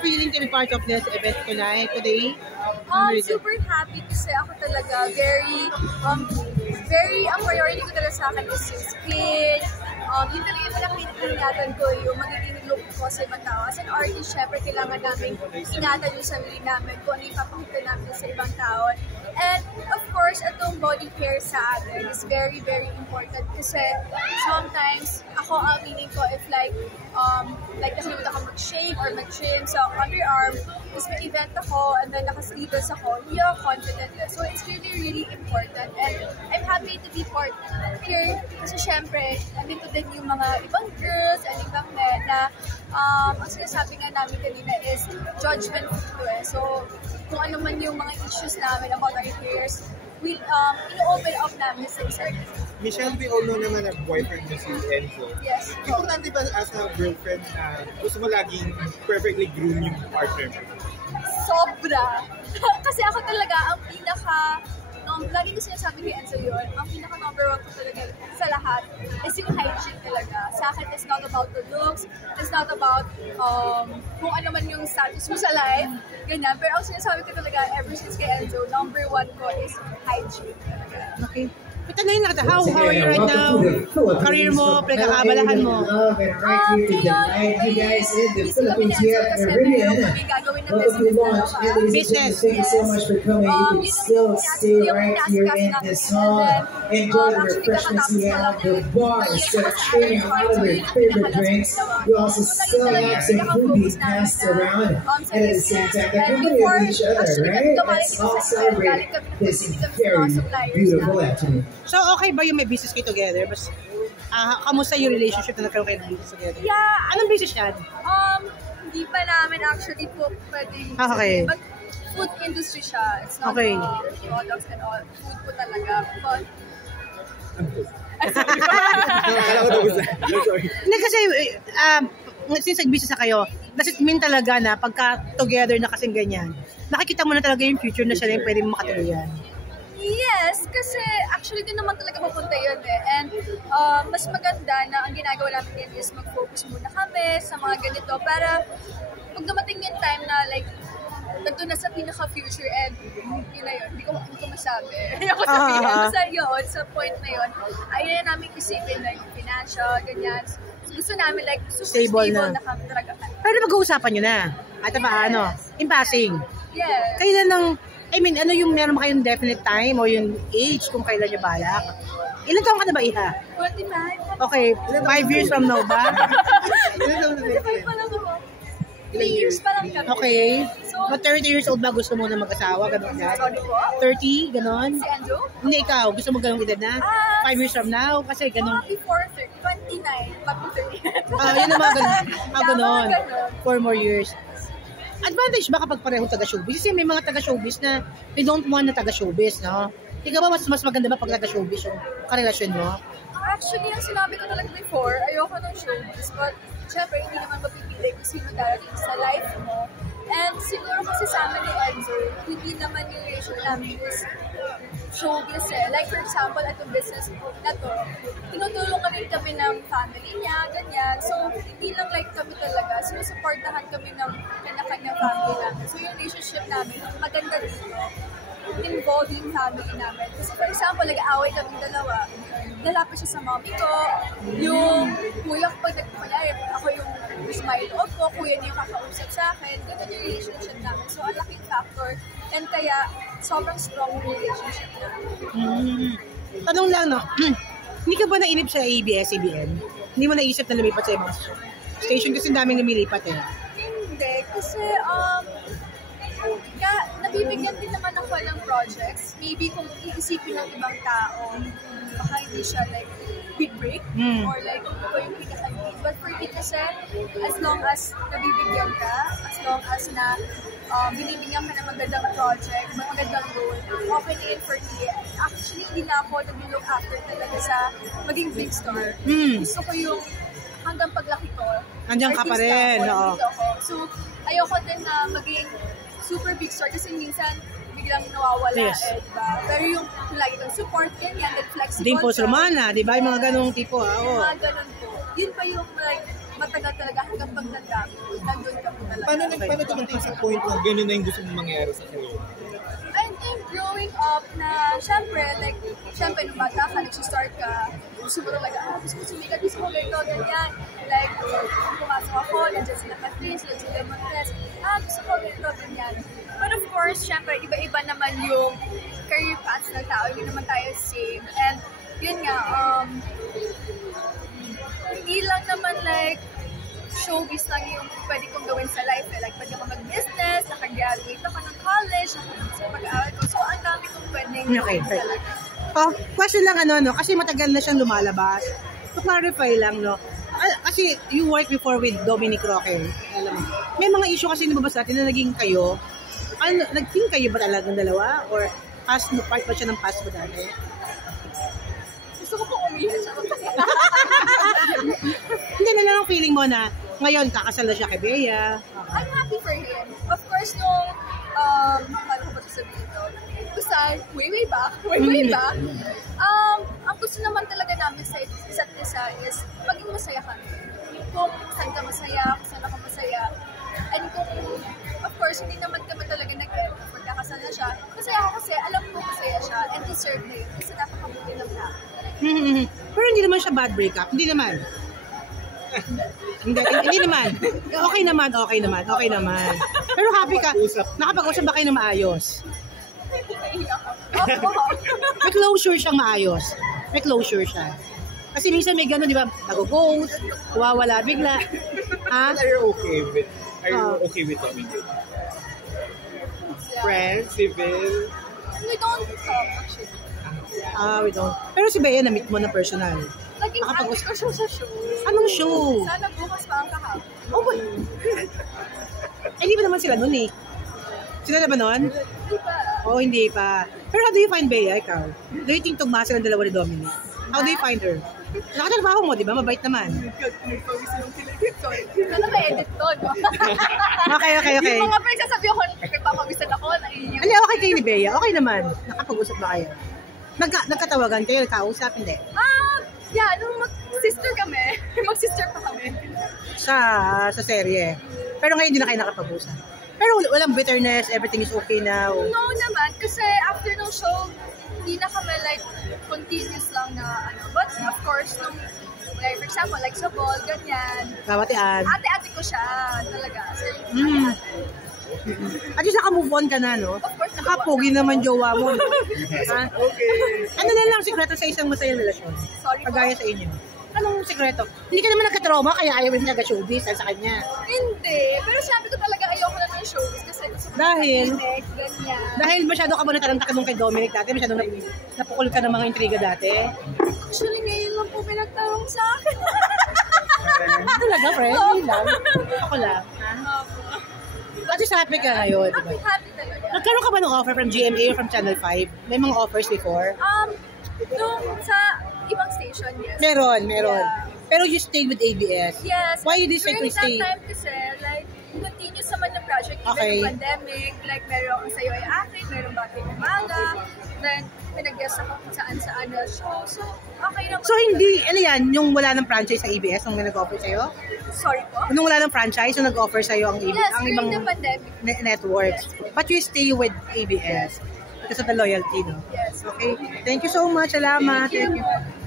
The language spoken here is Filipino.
feeling to be part of this event tonight, today? Super happy kasi ako talaga very ang priority ko talaga sa akin is yung skin. Yun talaga yung pinag-ingatan ko, yung magiging look ko sa ibang tao. As an artist, syempre kailangan namin ingatan yung sarili namin kung ano yung papakita namin sa ibang tao. And of course, itong body care sa atin is very, very important kasi sometimes ako aminin ko if like nakalimutan ako mag-shave or mag-trim sa underarm, tapos may event ako and then naka-sleeveless ako, hindi ako confident. So it's really, really important and I'm happy to be part here kasi syempre, andito din yung mga ibang girls and ibang men na ang sinasabi nga namin kanina is judgment to So, kung ano man yung mga issues namin about our careers, ino-open up namin sa isa't isa. Michelle, we all know naman na boyfriend mo si Enzo. Yes. Importante ba as a girlfriend na gusto mo laging perfectly groom yung partner mo? Sobra! Kasi ako talaga, ang lagi ko sinasabi kay Enzo yun, ang pinaka number 1 ko talaga sa lahat is yung hygiene talaga. Sa akin, it's not about the looks, it's not about kung ano man yung status mo sa life, ganyan. Pero ang sinasabi ko talaga, ever since kay Enzo, number 1 ko is hygiene talaga. Okay. Ito na yun nakita. How are you right now? Career mo, pinag-aabalahan mo. Right here tonight, you guys in the Philippines, we have Meridian. Welcome to launch. Business. Thank you so much for coming. You can still stay right here in this hall. Enjoy the refreshments we have, the bar, instead of trading all of your favorite drinks. We also still have some food being passed around. And at the same time, they're coming with each other, right? Let's all celebrate this very beautiful afternoon. So, okay ba yung may business kayo together? Mas, kamusta yung relationship na nagkaroon kayo ng business together? Yeah. Anong business yan? Hindi pa namin actually po pwedeng okay. But food industry siya. It's not okay. Products and all. Food po talaga. But, hindi kasi, since nag-business na kayo, does it mean talaga na pagka together na kasing ganyan, nakikita mo na talaga yung future na siya rin pwede mo makatuluyan? Yes, kasi actually din naman talaga mapunta yun eh. And mas maganda na ang ginagawa namin din is mag-focus muna kami sa mga ganito para pag dumating yung time na like nandun na sa pinaka-future and yun na yun, hindi ko masabi. Hindi ako sabihin. Basta yun, sa point na yun, ayun na namin isipin like financial, ganyan. Gusto namin like super stable na kami talaga. Pero mag-uusapan nyo na. At paano? In passing. Yes. Kailan ng ano yung meron mo kayong definite time o yung age kung kailan nyo balak? Ilan taong ka na ba, Iha? 25. Okay, 5 years from now ba? 25 pa lang ako. 3 years pa lang kami. Okay. But 30 years old ba gusto mo na mag-asawa? Ganon na? 30? Ganon? Si Andrew? Hindi, ikaw. Gusto mo ganong edad na? 5 years from now? Kasi ganon. Before 30, 29, bago 30. Yun naman ganon. Ganon. 4 more years. Advantage ba kapag pareho taga-showbiz? Kasi may mga taga-showbiz na they don't want na taga-showbiz, no? Ikaw ba mas maganda ba pag taga-showbiz yung karelasyon mo? Actually, ang sinabi ko talaga before, ayoko ng showbiz. But, syempre, hindi naman mapipili kung sino darating sa life mo. And siguro kasi sa amin ni Enzo, hindi naman yung relation namin is showbiz eh. Like for example, itong business na to, tinutulungan rin kami ng family niya, ganyan. So, hindi lang like kami talaga, sinusuportahan kami ng kanya-kanyang family namin. So, yung relationship namin, maganda dito, involving family namin. Kasi for example, nag-aaway kami dalawa, lalapit siya sa mommy ko, yung kuya ko pag nagkumayari, ako yung smile loob ko, kuya niya yung kakausap sa akin, ganun yung relationship namin. So, ang laking factor, and kaya, sobrang strong relationship namin. Tanong lang, no? Hindi ka ba nainip sa ABS-CBN? Hindi mo naisip na lumipat sa ibang station kasi daming lumilipat eh? Hindi, kasi, nabibigyan din naman ako ng projects. Maybe kung iisipin ng ibang tao, baka hindi siya like big break or like ito yung pinaka-lead. But for me kasi, as long as nabibigyan ka, as long as na binibigyan ka ng magandang project, magandang role, okay na yun for me. Actually, hindi na ako nag-look after talaga sa maging big star. Gusto ko yung hanggang paglaki ko. Hanggang ka pa rin. So, ayoko din na maging super big star kasi minsan biglang nawawala diba? Pero yung lagi kang support ganyan, flexible Dimples Romana, di ba? Yung mga ganong tipo. Yung mga ganon po. Yun pa yung like, matagal talaga hanggang pagtanda mo, nandun ka po talaga. Paano dumating sa point na gano'n na yung gusto mong mangyari sa career? I think growing up na, syempre, nung bata ka, nag-start ka, gusto mo talaga, gusto ko sumikat, gusto ko ganito, ganyan. Like, pumasok ako, nandiyan sila Patrice, nandiyan sila Montes, gusto ko ganito, ganyan. But of course, syempre, iba-iba naman yung career paths ng tao, hindi naman tayo same. And, yun nga, hindi lang naman like, showbiz lang yung pwede kong gawin sa life. Like, pwede ako mag-business, nakagraduate ako ng college, nakapagod pag-aaral ko. So, ang dami kong pwedeng gawin talaga. Question lang no? Kasi matagal na siyang lumalabas. To clarify lang, no? Kasi you work before with Dominic Roque. Alam mo. May mga issue kasi lumabas natin na naging kayo. Naging kayo ba talagang dalawa? Or part ba siya ng past mo dati? Gusto ko pong umihan siya. Hindi na lang ang feeling mo na ngayon kakasal na siya kay Bea. I'm happy for him. Of course, nung paano ko ba ito sabihin ito? Basta, way back. Ang gusto naman talaga namin sa isa't isa is maging masaya kami. Kung saan ka masaya, kung saan ako masaya. And kung, of course, hindi naman kami talaga nag-end. Pagkakasal na siya, masaya ako kasi alam ko masaya siya and deserve na yun kasi napakabuti ng lahat. Pero hindi naman siya bad breakup. Hindi naman. Hindi naman. Okay naman. Pero happy ka. Nakapag-usap ba kayo na maayos? May closure siyang maayos. May closure siya. Kasi minsan may gano'n, di ba? Nag-ghost, wawala bigla. Ha? Are you okay with Dominic? Friends, civil? We don't talk, actually. We don't. Pero si Bea, na-meet mo na personal. Naging anos ko siya sa show. Anong show? Sana bukas pa ang kahapon. Oh, boy. Hindi ba naman sila nun eh? Sila na ba nun? Hindi pa. Oo, hindi pa. Pero how do you find Bea, ikaw? Do you think tugma sila dalawa ni Dominic? How do you find her? Nakatrabaho mo, di ba? Mabait naman. Sana may edit to, no? Okay. Yung mga friends, sasabi ako, nagpapawisan ako, naiiyak. Ano, okay kayo ni Bea? Okay naman. Nakapag-usap ba kayo? Nagkatawagan kayo, nagkausap, hindi? Yeah, nung mag-sister kami. Mag-sister pa kami. Sa serye. Pero ngayon hindi na kayo nakapag-usap. Pero walang bitterness, everything is okay now. No naman, kasi after no show, hindi na kami like continuous lang na ano. But of course, nung, like, for example, like sa ball, ganyan. Kawatian. Ate-ate ko siya, talaga. So, At least naka-move on ka na, no? of course, Nakapogi naman jowa mo, no? Ha? Okay. Ano na lang sikreto sa isang masayang relasyon? Sorry po. Kagaya sa inyo. Anong sikreto? Hindi ka naman nagka-trauma kaya ayaw rin nag-showbiz sa kanya. Hindi. Pero sabi ko talaga ayoko na ng showbiz kasi gusto ko Dahil? ganyan. Dahil masyado ka ba nataranta kay Dominic dati? Masyado napukul ka ng mga intriga dati? Actually, ngayon lang po pinagtanong sa akin. Talaga, friend? Hindi lang. Ako lang. At least happy ka ngayon, di ba? Happy talaga. Nagkaroon ka ba ng offer from GMA or from Channel 5? May mga offers before? Nung sa ibang station, yes. Meron. Yeah. Pero you stayed with ABS. Yes. Why you decide to During stay? that time kasi, like, continuous naman na project. Even Okay. yung pandemic, like, merong Sa'yo ay Akin, merong Bating Umaga, then, pinag-guest ako kung saan-saan na show. So, okay naman. So hindi, ano yan, yung wala ng franchise sa ABS nung may nag-offer sa'yo? Sorry po? Nung wala ng franchise, yung nag-offer sa'yo ang, Yes, ang during ibang the pandemic. networks. Yes. But you stay with ABS because of the loyalty, no? Yes. Okay. Thank you so much. Salamat. Thank you. Thank you.